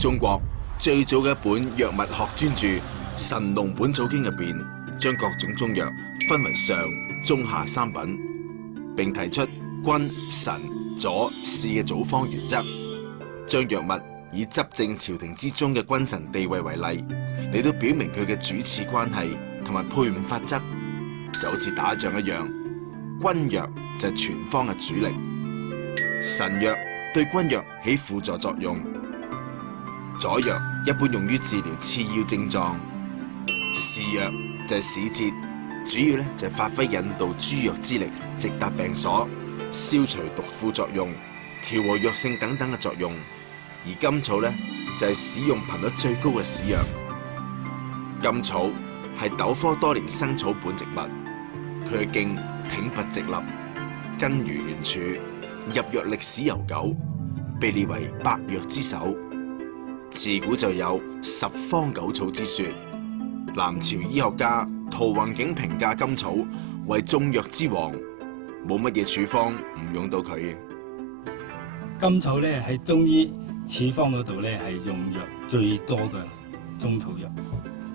中國最早嘅一本藥物學專著《神農本草經》入邊，將各種中藥分為上、中、下三品，並提出君、臣、佐、使嘅組方原則，將藥物以執政朝廷之中嘅君臣地位為例，嚟到表明佢嘅主次關係同埋配伍法則，就好似打仗一樣。君藥就係全方嘅主力，臣藥對君藥起輔助作用，佐藥一般用於治療次要症狀，使藥就係使節，主要咧就係發揮引導諸藥之力，直達病所，消除毒副作用，調和藥性等等嘅作用。而甘草咧就係使用頻率最高嘅使藥。甘草係豆科多年生草本植物，佢嘅莖挺拔直立，根如圓柱，入藥歷史悠久，被列為百藥之首。自古就有十方九草之說。南朝醫學家陶弘景評價甘草為眾藥之王，冇乜嘢處方唔用到佢嘅。甘草咧喺中醫處方嗰度咧係用藥最多嘅中草藥。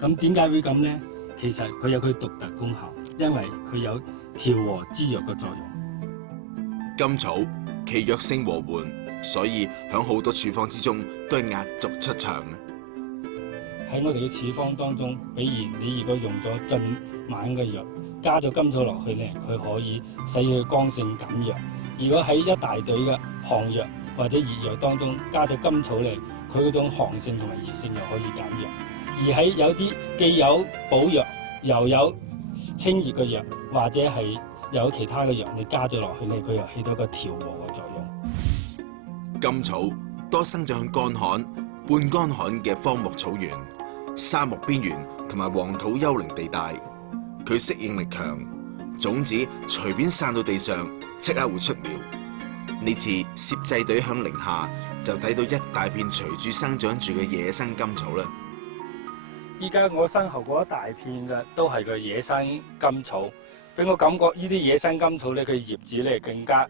咁點解會咁咧？其實佢有佢獨特功效，因為佢有調和之藥嘅作用。甘草其藥性和緩，所以響好多處方之中都係壓軸出場嘅。喺我哋嘅處方當中，比如你如果用咗鎮猛嘅藥，加咗甘草落去咧，佢可以使佢剛性減弱。如果喺一大堆嘅寒藥或者熱藥當中加咗甘草嚟，佢嗰種寒性同埋熱性又可以減弱。而喺有啲既有補藥又有清熱嘅藥，或者係有其他嘅藥，你加咗落去咧，佢又起到一個調和嘅作用。甘草多生長喺乾旱、半乾旱嘅荒漠草原、沙漠邊緣同埋黃土丘陵地帶，佢適應力強，種子隨便散到地上，即刻會出苗。呢次攝製隊響寧夏就睇到一大片隨住生長住嘅野生甘草啦。依家我身後嗰一大片嘅都係個野生甘草，俾我感覺呢啲野生甘草咧，佢葉子咧更加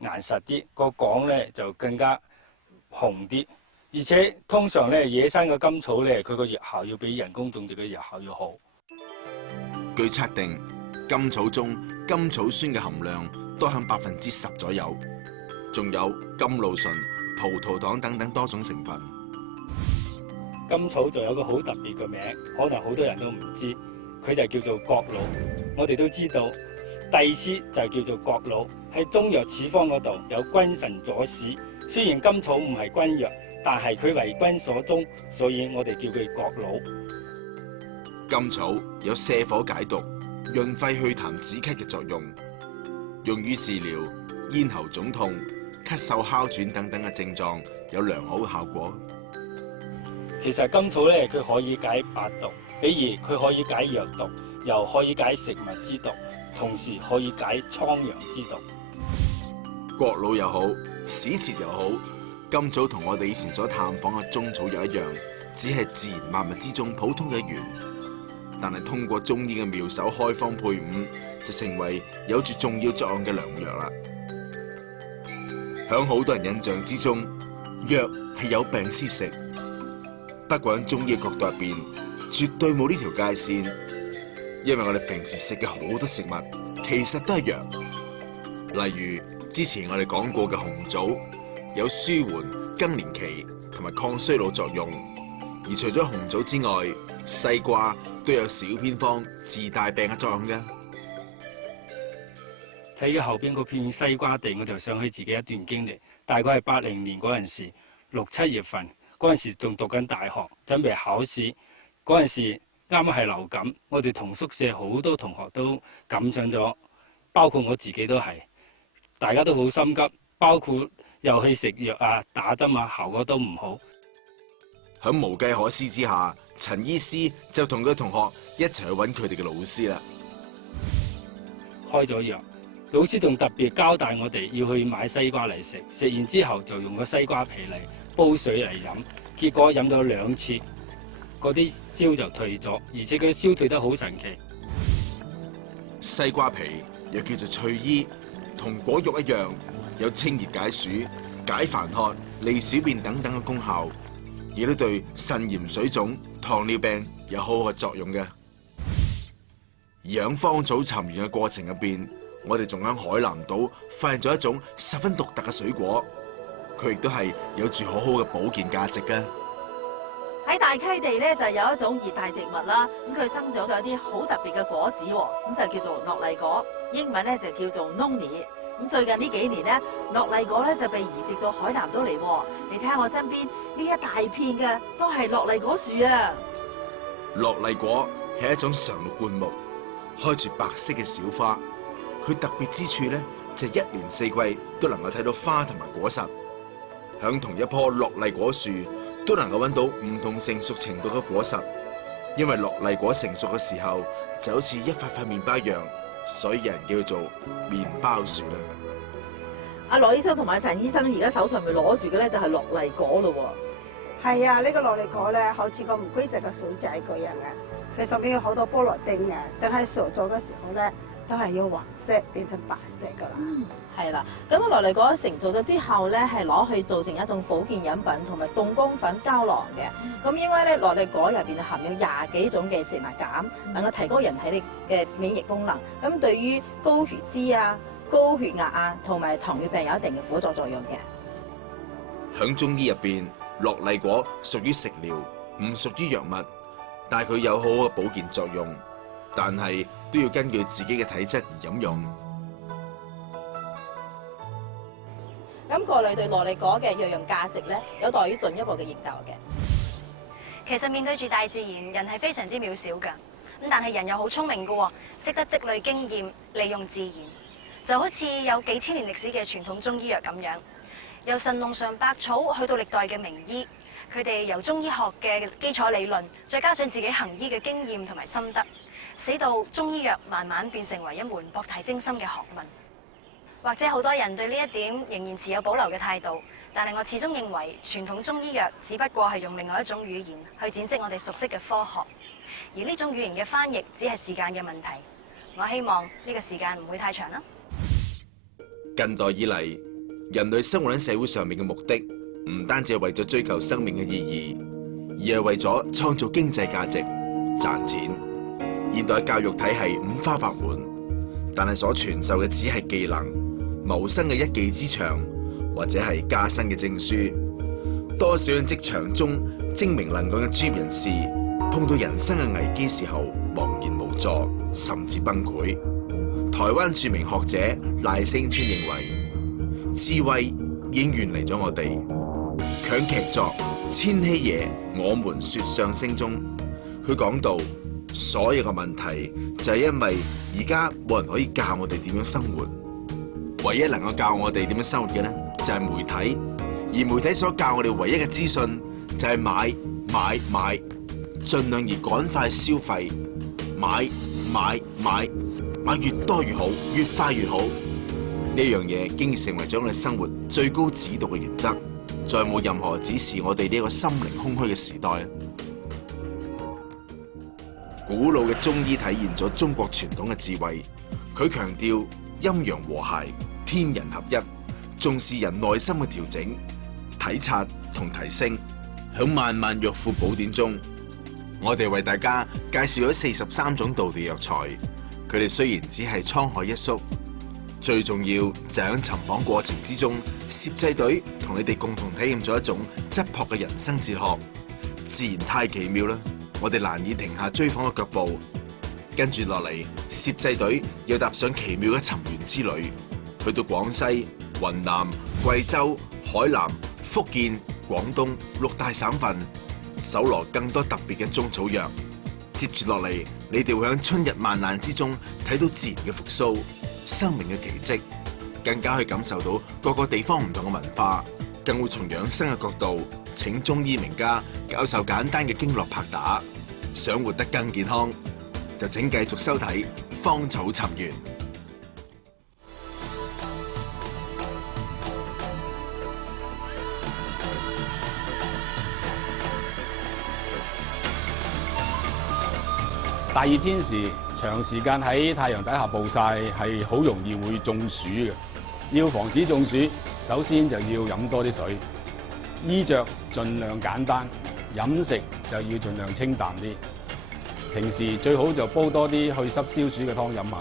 硬實啲，個梗咧就更加紅啲，而且通常咧野生嘅甘草咧，佢個藥效要比人工種植嘅藥效要好。據測定，甘草中甘草酸嘅含量多響10%左右，仲有甘露醇、葡萄糖等等多種成分。甘草就有個好特別嘅名，可能好多人都唔知，佢就叫做角虜。我哋都知道帝師就叫做角虜，喺中藥處方嗰度有君臣佐使。雖然甘草唔係君藥，但係佢為君所中，所以我哋叫佢角虜。甘草有瀉火解毒、潤肺祛痰止咳嘅作用，用於治療咽喉腫痛、咳嗽哮喘等等嘅症狀，有良好嘅效果。其實甘草咧，佢可以解百毒，比如佢可以解藥毒，又可以解食物之毒，同時可以解瘡瘍之毒。角虜又好，使節又好，甘草同我哋以前所探訪嘅中草藥一樣，只係自然萬物之中普通嘅一員。但係通過中醫嘅妙手開方配伍，就成為有住重要作用嘅良藥啦。響好多人印象之中，藥係有病先食。不過喺中醫嘅角度入邊，絕對冇呢條界線，因為我哋平時食嘅好多食物，其實都係藥。例如之前我哋講過嘅紅棗，有舒緩更年期同埋抗衰老作用。而除咗紅棗之外，西瓜都有小偏方治大病嘅作用㗎。睇嘅後邊嗰片西瓜地，我就想起自己一段經歷。大概係80年嗰陣時，6、7月份。嗰陣時仲讀緊大學，準備考試。嗰陣時啱啱係流感，我哋同宿舍好多同學都感上咗，包括我自己都係。大家都好心急，包括又去食藥啊、打針啊，效果都唔好。喺無計可施之下，陳醫師就同佢同學一齊去揾佢哋嘅老師啦。開咗藥，老師仲特別交代我哋要去買西瓜嚟食，食完之後就用個西瓜皮嚟煲水嚟飲，結果飲咗2次，嗰啲燒就退咗，而且佢燒退得好神奇。西瓜皮又叫做翠衣，同果肉一樣，有清熱解暑、解煩渴、利小便等等嘅功效。亦都對腎炎水腫、糖尿病有好好嘅作用嘅。養芳草尋源嘅過程入邊，我哋仲喺海南島發現咗一種十分獨特嘅水果，佢亦都係有住好好嘅保健價值嘅。喺大溪地咧就有一種熱帶植物啦，咁佢生長咗一啲好特別嘅果子喎，咁就叫做樂麗果，英文咧就叫做 noni。咁最近呢幾年咧，樂麗果咧就被移植到海南島嚟喎。你睇下我身邊呢一大片嘅都係樂麗果樹啊！樂麗果係一種常綠灌木，開住白色嘅小花。佢特別之處咧就係一年四季都能夠睇到花同埋果實。響同一棵樂麗果樹都能夠揾到唔同成熟程度嘅果實，因為樂麗果成熟嘅時候就好似一塊塊麵包一樣，所以有人叫佢做麵包樹啦。阿羅醫生同埋陳醫生而家手上面攞住嘅咧就係樂麗果咯喎。係啊，呢個樂麗果咧好似個唔規則嘅水仔嗰樣嘅，佢上面有好多菠蘿丁嘅，等喺熟咗嘅時候咧都係要黃色變成白色噶啦。係啦，咁樂麗果成熟咗之後咧，係攞去做成一種保健飲品同埋凍乾粉膠囊嘅。咁因為咧樂麗果入邊含有20幾種嘅植物鹼，能夠提高人體嘅免疫功能。咁對於高血脂啊、高血壓啊同埋糖尿病有一定嘅輔助作用嘅。響中醫入邊，樂麗果屬於食療，唔屬於藥物，但係佢有好好嘅保健作用，但係都要根據自己嘅體質而飲用。咁過濾對樂麗果嘅藥用價值咧，有待於進一步嘅研究嘅。其實面對住大自然，人係非常之渺小㗎。咁但係人又好聰明㗎喎，識得積累經驗，利用自然，就好似有幾千年歷史嘅傳統中醫藥咁樣。由神農嘗百草去到歷代嘅名醫，佢哋由中醫學嘅基礎理論，再加上自己行醫嘅經驗同埋心得，使到中醫藥慢慢變成為一門博大精深嘅學問。或者好多人對呢一點仍然持有保留嘅態度，但係我始終認為傳統中醫藥只不過係用另外一種語言去展示我哋熟悉嘅科學，而呢種語言嘅翻譯只係時間嘅問題。我希望呢個時間唔會太長啦。近代以嚟，人類生活喺社會上面嘅目的，唔單止係為咗追求生命嘅意義，而係為咗創造經濟價值、賺錢。現代教育體系五花八門，但係所傳授嘅只係技能、謀生嘅一技之長，或者係加薪嘅證書。多少喺職場中精明能幹嘅專業人士，碰到人生嘅危機時候，茫然無助，甚至崩潰。台灣著名學者賴聲川認為，智慧已經遠離咗我哋。響劇作《千禧夜我們說相聲》中，佢講到所有嘅問題就係因為而家冇人可以教我哋點樣生活，唯一能夠教我哋點樣生活嘅呢，就係媒體，而媒體所教我哋唯一嘅資訊就係買，盡量而趕快消費，買越多越好，越快越好。呢樣嘢已經成為咗我哋生活最高指導嘅原則，再冇任何指示我哋呢個心靈空虛嘅時代。古老嘅中醫體現咗中國傳統嘅智慧，佢強調陰陽和諧、天人合一，重視人內心嘅調整、體察同提升。響萬萬藥庫寶典中，我哋為大家介紹咗43種道地藥材，佢哋雖然只係滄海一粟，最重要就係喺尋訪過程之中，攝製隊同你哋共同體驗咗一種質樸嘅人生哲學。自然太奇妙啦，我哋難以停下追訪嘅腳步。跟住落嚟，攝製隊又踏上奇妙嘅尋源之旅，去到廣西、雲南、貴州、海南、福建、廣東6大省份，搜羅更多特別嘅中草藥。接住落嚟，你哋會喺春日萬難之中睇到自然嘅復甦、生命嘅奇蹟，更加去感受到各個地方唔同嘅文化，更會從養生嘅角度請中醫名家教授簡單嘅經絡拍打。想活得更健康，就請繼續收睇《芳草尋源》。大熱天時，長時間喺太陽底下暴曬係好容易會中暑嘅。要防止中暑，首先就要飲多啲水。衣着盡量簡單，飲食就要盡量清淡啲。平時最好就煲多啲去濕消暑嘅湯飲下。